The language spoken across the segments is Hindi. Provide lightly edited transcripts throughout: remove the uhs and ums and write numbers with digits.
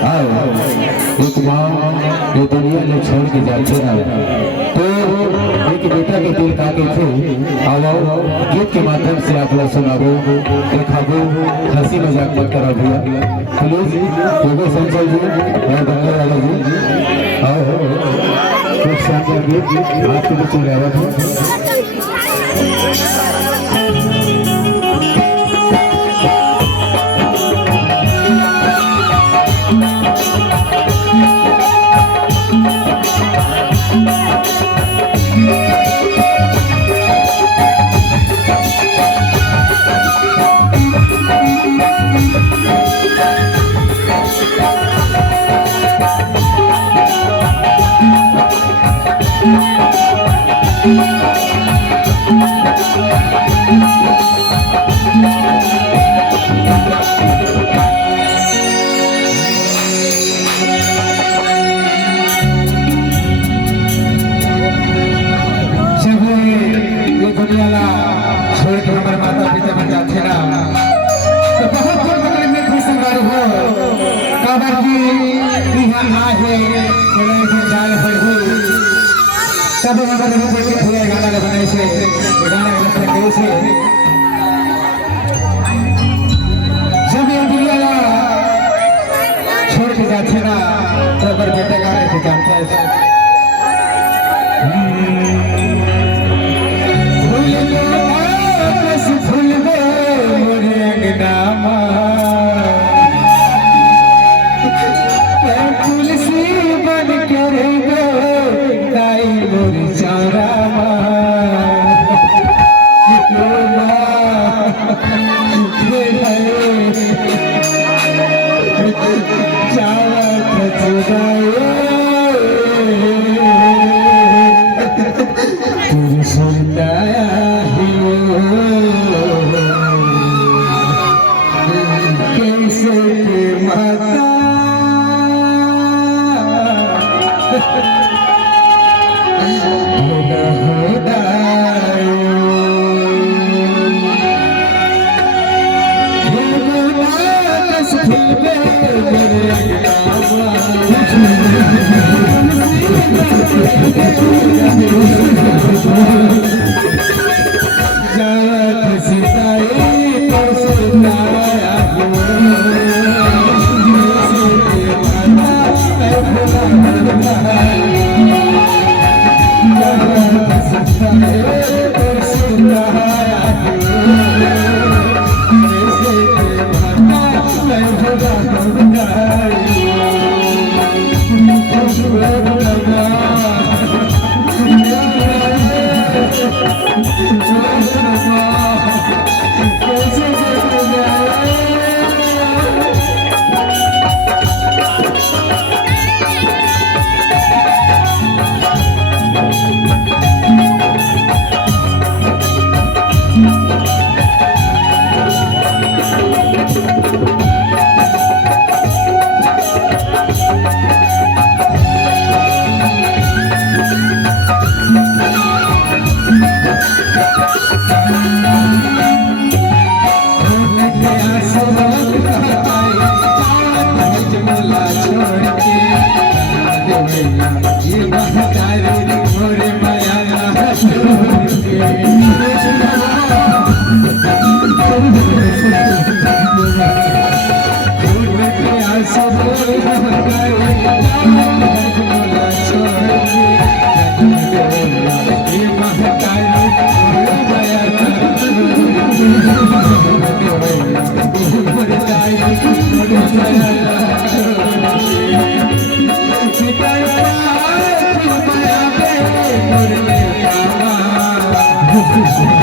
एक माँ ये दुनिया ले छोड़ के जाते ना तो एक बेटा के दिल का के थे आओ गीत के माध्यम से आप लोग सुनाबो दिखाबो हंसी मजाक मत करा भैया प्लीज एगो संजय जी और गंगा वाला जी आओ कुछ शानदार गीत आपके बीच में आया था जब ये दुनिया छोड़ के जाते ना तो अगर बेटे का नहीं जानता है फूल लो बस फूल दे मोरे अंगना तुलसी बन के रहेंगे दाई मोरी चारा Thank you.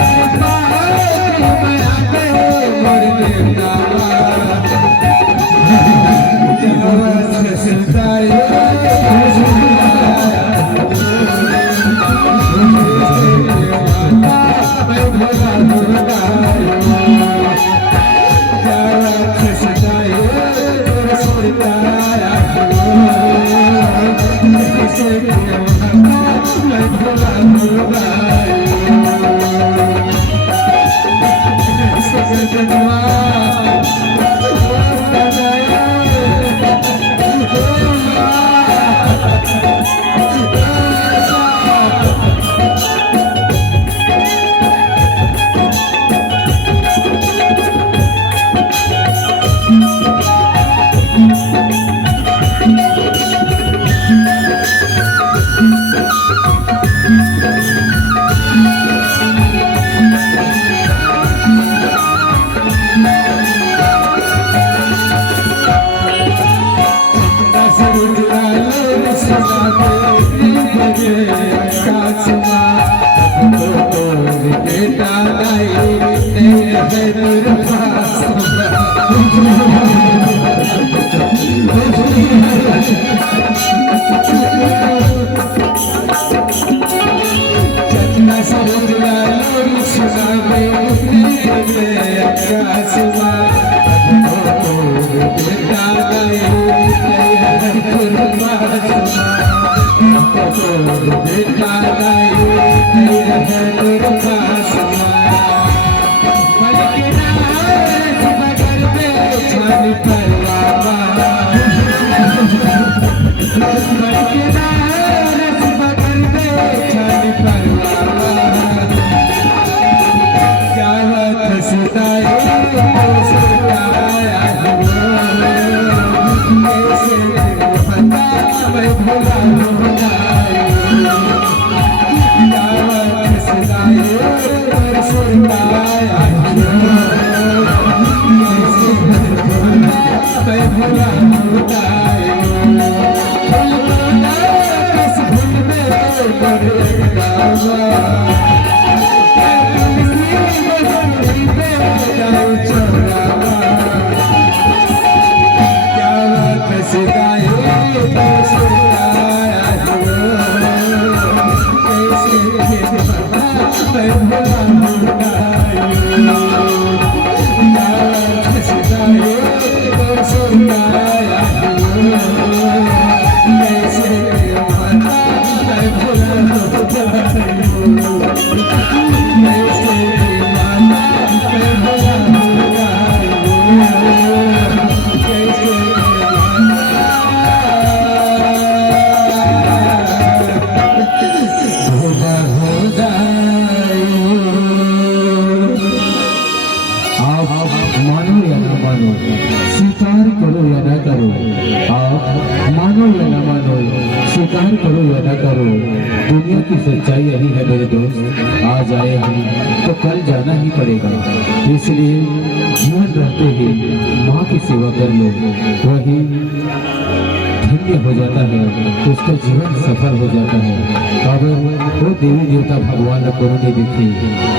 स्वीकार करो या न करो, दुनिया की सच्चाई यही है मेरे दोस्त। आज आए हैं तो कल जाना ही पड़ेगा, इसलिए जीवन रहते ही माँ की सेवा कर लो, वही धन्य हो जाता है, उसका जीवन सफल हो जाता है। अगर वो देवी देवता भगवान को नहीं देखे,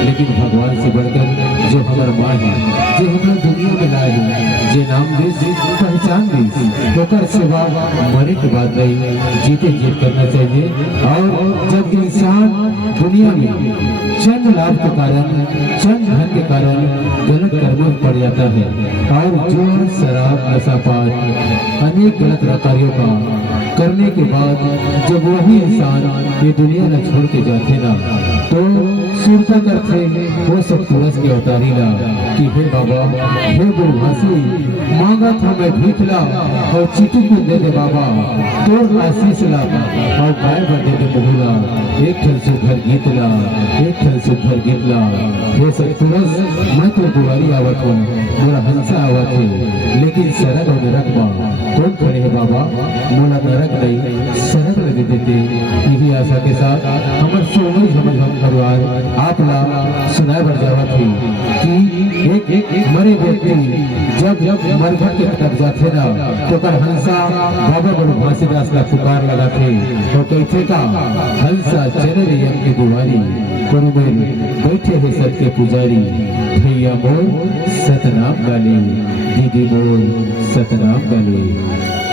लेकिन भगवान से बढ़कर जो हमारा माँ है, जो हमारे दुनिया में लाए हैं, जो नाम दे पहचान दी, होकर सेवा मरे के बाद नहीं, जीते जीत करना चाहिए। और जब इंसान दुनिया में चंद लाभ के कारण, चंद धन के कारण गलत कर्मों में पड़ जाता है, और जो शराब नशापान अनेक गलत कार्यों का करने के बाद जब वही इंसान ये दुनिया न छोड़ के जाते ना, तो सुरता करते वो सब पुरुष के अवतारी ला कि हे बाबा, हे गुरुभासी, मांगा था मैं भीख ला और चिट्ठी को दे दे बाबा, तोड़ आशीष ला और गाय बदे दे बहुला, एक ठल सुधर गीत ला, एक ठल सुधर गीत ला। हे सब पुरुष, मैं तो दुआरी आवत हूँ, मोरा हंसा आवत है, लेकिन सरग और नरक कौन खड़े है बाबा, मोला नरक नहीं सरग लगे देते। यही आशा के साथ हमारे सोनू समझ हम परिवार आप ला सुनाए बढ़ जावत थी कि एक एक मरे व्यक्ति जब जब मरघट के तक जाते ना, तो कर हंसा बाबा बड़ो घासीदास का पुकार लगा थे, तो कहते का हंसा चले रे यम की दुआरी, कुरुबेल बैठे है सत के पुजारी, भैया मोर सतनाम गाली, दीदी मोर सतनाम गाली।